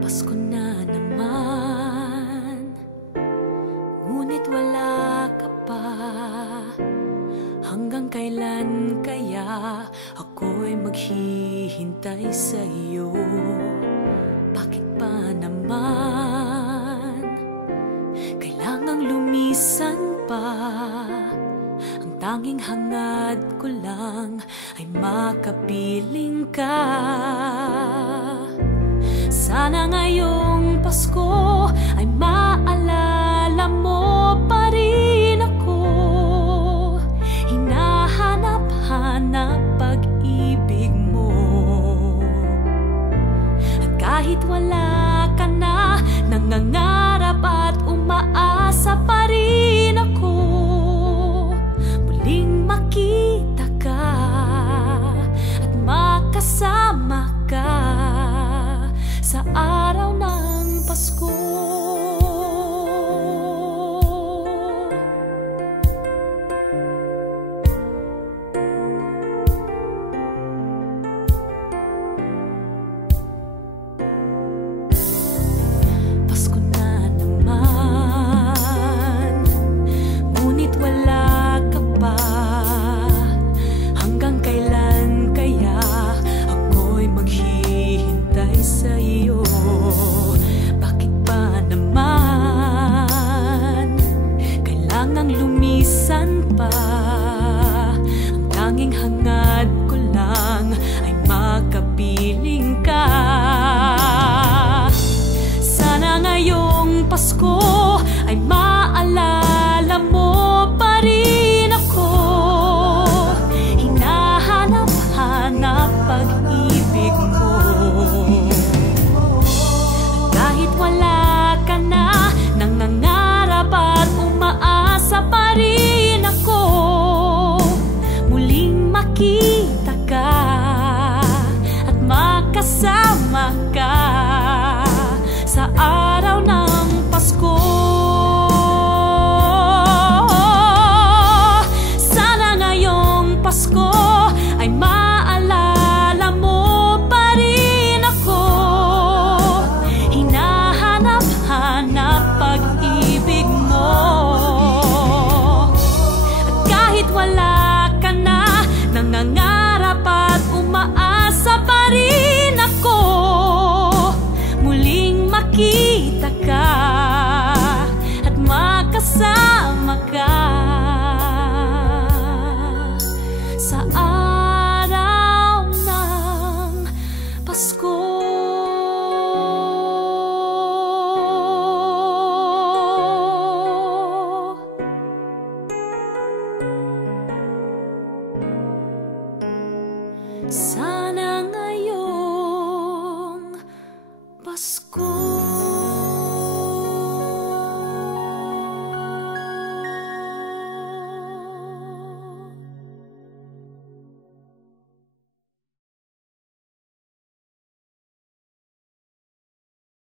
Pasko na naman, ngunit wala ka pa. Hanggang kailan kaya ako'y maghihintay sa iyo? Bakit pa naman kailangang lumisan pa? Ang tanging hangad ko lang ay makapiling ka. Sana ngayong Pasko ay maalala mo pa rin ako. Hinahanap-hanap pag-ibig mo. At kahit wala ka na, nangangarap at umaasa pa rin ako. Muling makita ka at makasama ka sa araw ng Pasko. Pasko na naman, ngunit wala ka pa. Hanggang kailan kaya ako'y maghihintay sa iyo? Bakit pa naman kailangang lumisan pa? Ang tanging hangad ko lang ay makapiling ka. Sana ngayong Pasko ay maalala mo pa rin ako. Hinahanap-hanap pag-ibig mo. Kahit wala ka na, nangangarap at umaasa pa rin ako. Muling makita ka at makasama ka sa araw ng Pasko. Sana ngayong Pasko ay maalala mo pa rin ako. Hinahanap-hanap pag-ibig mo. At kahit wala ka na, nangangarap at umaasa pa rin ako. Muling makita ka at makasama ka sa